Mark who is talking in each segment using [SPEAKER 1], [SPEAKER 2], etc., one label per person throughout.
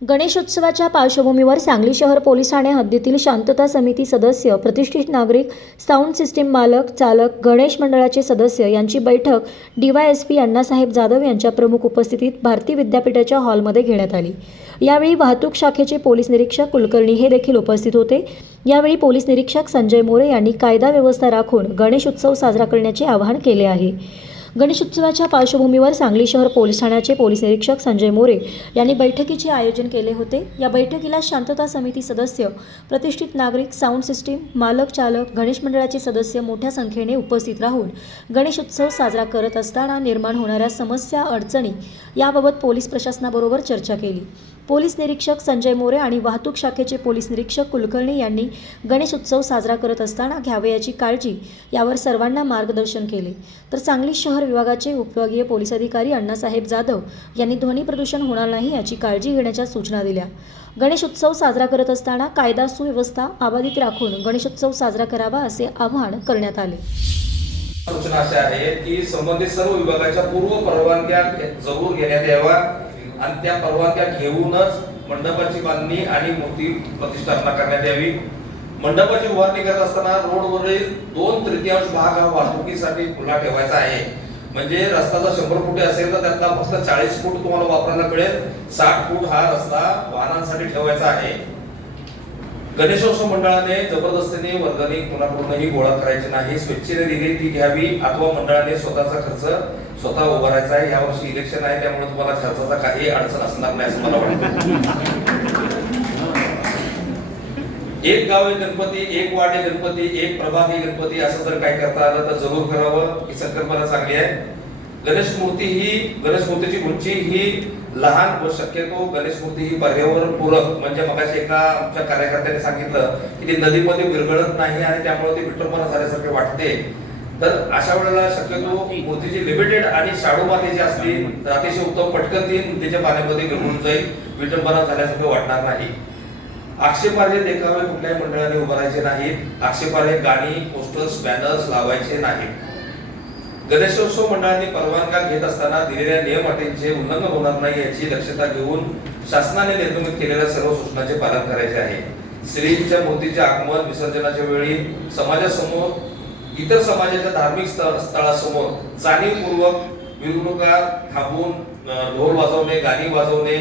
[SPEAKER 1] गणेशोत्सवाच्या पार्श्वभूमीवर सांगली शहर पोलीस ठाणे हद्दीतील शांतता समिती सदस्य प्रतिष्ठित नागरिक साऊंड सिस्टीम मालक चालक गणेश मंडळाचे सदस्य यांची बैठक डीवायएसपी अण्णासाहेब जाधव यांच्या प्रमुख उपस्थितीत भारती विद्यापीठाच्या हॉलमध्ये घेण्यात आली. यावेळी वाहतूक शाखेचे पोलीस निरीक्षक कुलकर्णी हे देखील उपस्थित होते. यावेळी पोलीस निरीक्षक संजय मोरे यांनी कायदा व्यवस्था राखून गणेश उत्सव साजरा करण्याचे आवाहन केले आहे. गणेशोत्सवाच्या पार्श्वभूमीवर सांगली शहर पोलीस ठाण्याचे पोलीस निरीक्षक संजय मोरे यांनी बैठकीचे आयोजन केले होते. या बैठकीला शांतता समिती सदस्य प्रतिष्ठित नागरिक साऊंड सिस्टीम मालक चालक गणेश मंडळाचे सदस्य मोठ्या संख्येने उपस्थित राहून गणेशोत्सव साजरा करत असताना निर्माण होणाऱ्या समस्या अडचणी याबाबत पोलीस प्रशासनाबरोबर चर्चा केली. पोलीस निरीक्षक संजय मोरे आणि वाहतूक शाखेचे पोलीस निरीक्षक कुलकर्णी यांनी गणेश उत्सव साजरा करत असताना घ्यावयाची काळजी यावर सर्वांना मार्गदर्शन केले. तर सांगली शहर विभागाचे उपविभागीय पोलीस अधिकारी अण्णासाहेब जाधव यांनी ध्वनी प्रदूषण होणार नाही याची काळजी घेण्याच्या सूचना दिल्या. गणेशोत्सव साजरा करत असताना कायदा सुव्यवस्था अबाधित राखून गणेशोत्सव साजरा करावा असे आवाहन करण्यात आले.
[SPEAKER 2] सूचना अशा आहे की संबंधित सर्व विभागाच्या पूर्व परवानग्या जरूर घेण्यात यावा आणि त्या परवानग्या घेऊनच मंडपाची बांधणी आणि मूर्ती प्रतिष्ठापना करण्यात यावी. मंडपाची उभारणी करत असताना रोडवरील दोन तृतीयांश भाग हा वाहतुकीसाठी खुला ठेवायचा आहे. म्हणजे रस्ता जर शंभर फुटे असेल तर त्यातला फक्त चाळीस फूट तुम्हाला वापरायला मिळेल. साठ फूट हा रस्ता वाहनांसाठी ठेवायचा आहे. गणेशोत्सव मंडळाने जबरदस्तीने वर्गणी कुणाकडूनही गोळा करायची नाही. स्वेच्छेने दिली ती घ्यावी अथवा मंडळाने स्वतःचा खर्च स्वतः उभारायचा आहे. यावर्षी इलेक्शन आहे त्यामुळे तुम्हाला खर्चाचा काही अडचण असणार नाही असं मला वाटतं. एक गाव एक गणपती एक वाट आहे गणपती एक प्रभाग एक गणपती असं जर काय करता आलं तर जरूर करावं. ही संकल्पना चांगली आहे. गणेश मूर्ती ही गणेश मूर्तीची उंची ही लहान व शक्यतो गणेश मूर्ती ही पर्यावरण पूरक म्हणजे मगाशी एका आमच्या कार्यकर्त्याने सांगितलं की ती नदीमध्ये विरघळत नाही आणि त्यामुळे ती विठ्ठलपणा झाल्यासारखे वाटते. तर अशा वेळेला शक्यतो मूर्तीची लिमिटेड आणि शाडू माती जी असली तर अतिशय उत्तम पटकन ती मूर्तीच्या पाण्यामध्ये विरघळून जाईल विठ्ठलपणा झाल्यासारखे वाटणार नाही. आक्षेपार्ह देखावे कुठल्याही मंडळाने उभारायचे नाहीत. आक्षेपार्ह गाणी पोस्टर्स बॅनर्स लावायचे नाहीत. गणेशोत्सव मंडळांनी परवानगा घेत असताना दिलेल्या नियम अटींचे उल्लंघन होणार नाही याची दक्षता घेऊन शासनाने निर्गमित केलेल्या सर्व सूचनांचे पालन करायचे आहे. श्रींच्या मूर्तीचे आगमन विसर्जनाच्या वेळी समाजासमोर इतर समाजाच्या धार्मिक स्थळासमोर जाणीवपूर्वक मिरवणुका थांबवून ढोल वाजवणे गाणी वाजवणे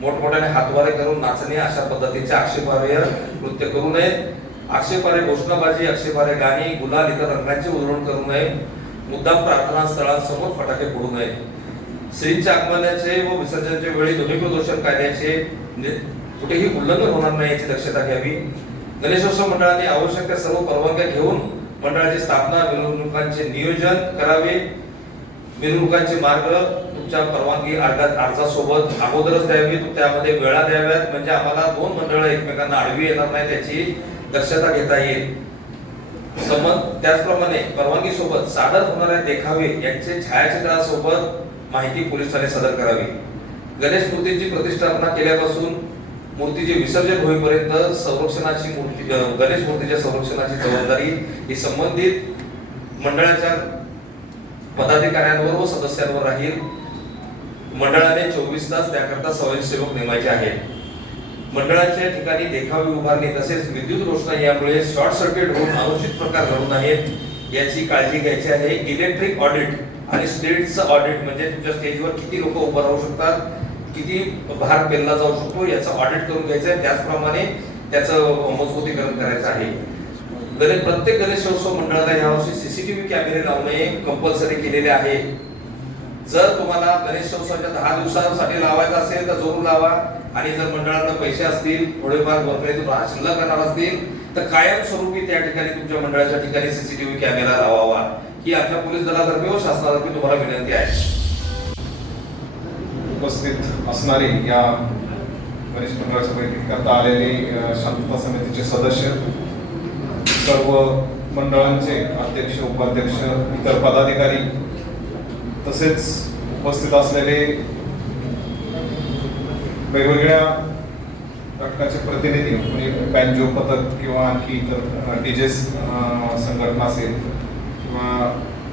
[SPEAKER 2] मोठमोठ्याने हातवारे करून नाचणे अशा पद्धतीचे आक्षेपार्ह नृत्य करू नयेत. आक्षेपार्ह घोषणाबाजी आक्षेपार्ह गाणी गुलाल इतर रंगांचे उधळण करू नये. मुद्दाम प्रार्थना स्थळांसमोर फटाके फोडू नये श्रींच्या आगमनाचे व विसर्जनाच्या वेळी ध्वनी प्रदूषण कायद्याचे कुठेही उल्लंघन होणार नाही याची दक्षता घ्यावी. गणेशोत्सव मंडळाने आवश्यक त्या सर्व परवानग्या घेऊन मंडळाची स्थापना मिरवणुकांचे नियोजन करावे. मिरवणुकांचे मार्ग तुमच्या परवानगी अर्जात अर्जासोबत अगोदरच द्यावी. त्यामध्ये वेळा द्याव्यात. म्हणजे आम्हाला दोन मंडळ एकमेकांना आडवी येणार नाही त्याची दक्षता घेता येईल. संबंध त्याचप्रमाणे परवानगी सोबत सादर होणाऱ्या देखावे यांचे छायाचित्रासोबत माहिती पोलिसांनी सादर करावी. गणेश मूर्तीची प्रतिष्ठापना केल्यापासून मूर्तीचे विसर्जन होईपर्यंत संरक्षणाची मूर्ती गणेश मूर्तीच्या संरक्षणाची जबाबदारी ही संबंधित मंडळाच्या पदाधिकाऱ्यांवर व सदस्यांवर राहील. मंडळाने चोवीस तास त्याकरता स्वयंसेवक नेमायचे आहेत. मंडळाच्या ठिकाणी देखावे उभारणी तसेच विद्युत रोषणाई यामुळे शॉर्ट सर्किट होऊन अनुचित प्रकार घडू नयेत याची काळजी घ्यायची आहे. इलेक्ट्रिक ऑडिट आणि स्टेटचं ऑडिट म्हणजे तुमच्या स्टेजवर किती लोक उभं राहू शकतात किती भार पेलला जाऊ शकतो याचं ऑडिट करून घ्यायचं आहे. त्याचप्रमाणे त्याचं मजबूतीकरण करायचं आहे. गणेश प्रत्येक गणेशोत्सव मंडळाला यावर्षी सीसीटीव्ही कॅमेरे लावणे कंपल्सरी केलेले आहे. जर तुम्हाला गणेशोत्सवाच्या दहा दिवसांसाठी लावायचा असेल तर जरूर लावा. आणि जर मंडळात पैसे असतील थोडेफार वरकरीतून शिल्लक करणार असतील तर कायमस्वरूपी त्या ठिकाणी तुमच्या मंडळाच्या ठिकाणी सीसीटीव्ही कॅमेरा लावावा. ही आमच्या पोलीस दलातर्फे व शासनातर्फे तुम्हाला विनंती आहे.
[SPEAKER 3] उपस्थित असणारे या गणेश मंडळाच्या बैठकीकरता आलेले शांतता समितीचे सदस्य सर्व मंडळांचे अध्यक्ष उपाध्यक्ष इतर पदाधिकारी तसेच उपस्थित असलेले वेगवेगळ्या घटकाचे प्रतिनिधी म्हणजे बँजो पथक किंवा आणखी इतर डीजेस संघटना असेल किंवा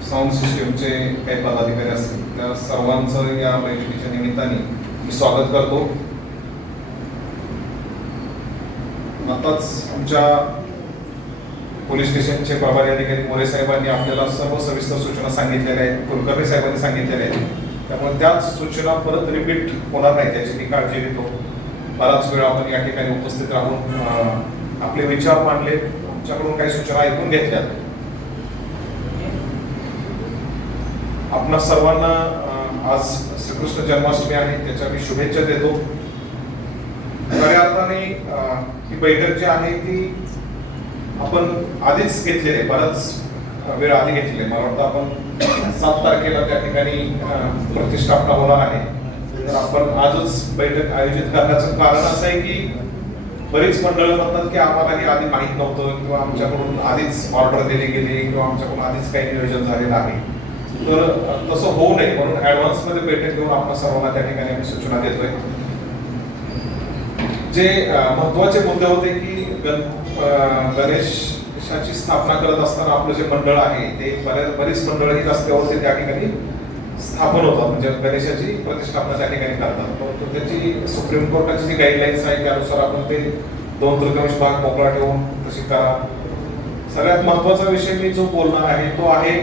[SPEAKER 3] साऊंड सिस्टीमचे काही पदाधिकारी असतील त्या सर्वांचं या बैठकीच्या निमित्ताने मी स्वागत करतो. आताच आमच्या पोलीस स्टेशनचे प्रभारी अधिकारी मोरे साहेबांनी आपल्याला सर्व सविस्तर सूचना सांगितलेल्या आहेत कुलकर्णी साहेबांनी सांगितलेल्या आहेत. त्यामुळे त्याच सूचना परत रिपीट होणार नाही त्याची मी काळजी घेतो. बराच वेळ आपण या ठिकाणी उपस्थित राहून आपले विचार मांडले. आमच्याकडून काही सूचना ऐकून घेतल्या. आपणा सर्वांना आज श्रीकृष्ण जन्माष्टमी आहे त्याच्या मी शुभेच्छा देतो. खऱ्या अर्थाने ही बैठक जी आहे ती आपण आधीच घेतलेली बराच वेळ आधी घेतलेली मला वाटतं आपण सात तारखेला त्या ठिकाणी प्रतिष्ठापना होणार आहे. तर आपण आजच बैठक आयोजित करण्याचं कारण असं आहे की बरीच मंडळ म्हणतात की आम्हाला हे आधी माहीत नव्हतं किंवा आमच्याकडून आधीच ऑर्डर दिली गेली किंवा आमच्याकडून आधीच काही नियोजन झालेलं आहे. तर तसं होऊ नये म्हणून ऍडव्हान्समध्ये बैठक घेऊन आपण सर्वांना त्या ठिकाणी आम्ही सूचना देतोय. जे महत्त्वाचे मुद्दे होते की गणेश अं, स्थापना करत असताना आपलं जे मंडळ आहे ते बऱ्याच बरीच मंडळ ही रस्त्यावरती त्या ठिकाणी स्थापन होतात. म्हणजे गणेशाची प्रतिष्ठापना त्या ठिकाणी करतात. परंतु त्याची सुप्रीम कोर्टाची जी गाईडलाईन्स आहे त्यानुसार आपण ते दोन तृतीयांश भाग मोकळा ठेवून तशी करा सगळ्यात महत्त्वाचा विषय मी जो बोलणार आहे तो आहे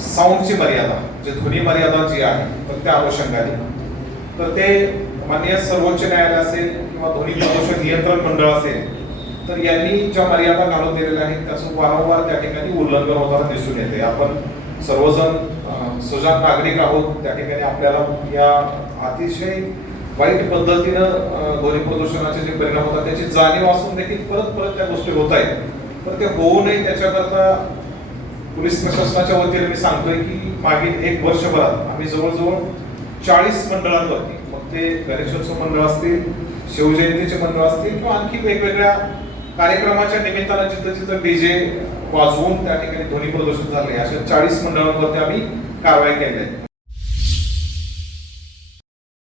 [SPEAKER 3] साऊंडची मर्यादा. जे ध्वनी मर्यादा जी आहे तर त्या अनुषंगाने. तर ते माननीय सर्वोच्च न्यायालय असेल किंवा ध्वनी प्रदूषण नियंत्रण मंडळ असेल तर यांनी ज्या मर्यादा घालून दिलेल्या आहेत त्याचं वारंवार त्या ठिकाणी उल्लंघन होताना दिसून येते. आपण सर्वजण अं, नागरिक आहोत. त्या ठिकाणी आपल्याला या अतिशय वाईट पद्धतीनं ध्वनी प्रदूषणाचे जे परिणाम होतात त्याची जाणीव असून देखील परत परत त्या गोष्टी होत आहेत. तर ते होऊ नये त्याच्याकरता पोलीस प्रशासनाच्या वतीने मी सांगतोय की मागील एक वर्षभरात आम्ही जवळजवळ चाळीस मंडळांवरती मग ते गणेशोत्सव मंडळ असतील शिवजयंतीचे मंडळ असतील किंवा आणखी वेगवेगळ्या कार्यक्रमाच्या निमित्तानं जिथं जिथं डीजे वाजवून त्या ठिकाणी ध्वनी प्रदूषण झाले. अशा चाळीस मंडळांवरती आम्ही कारवाई केली आहे.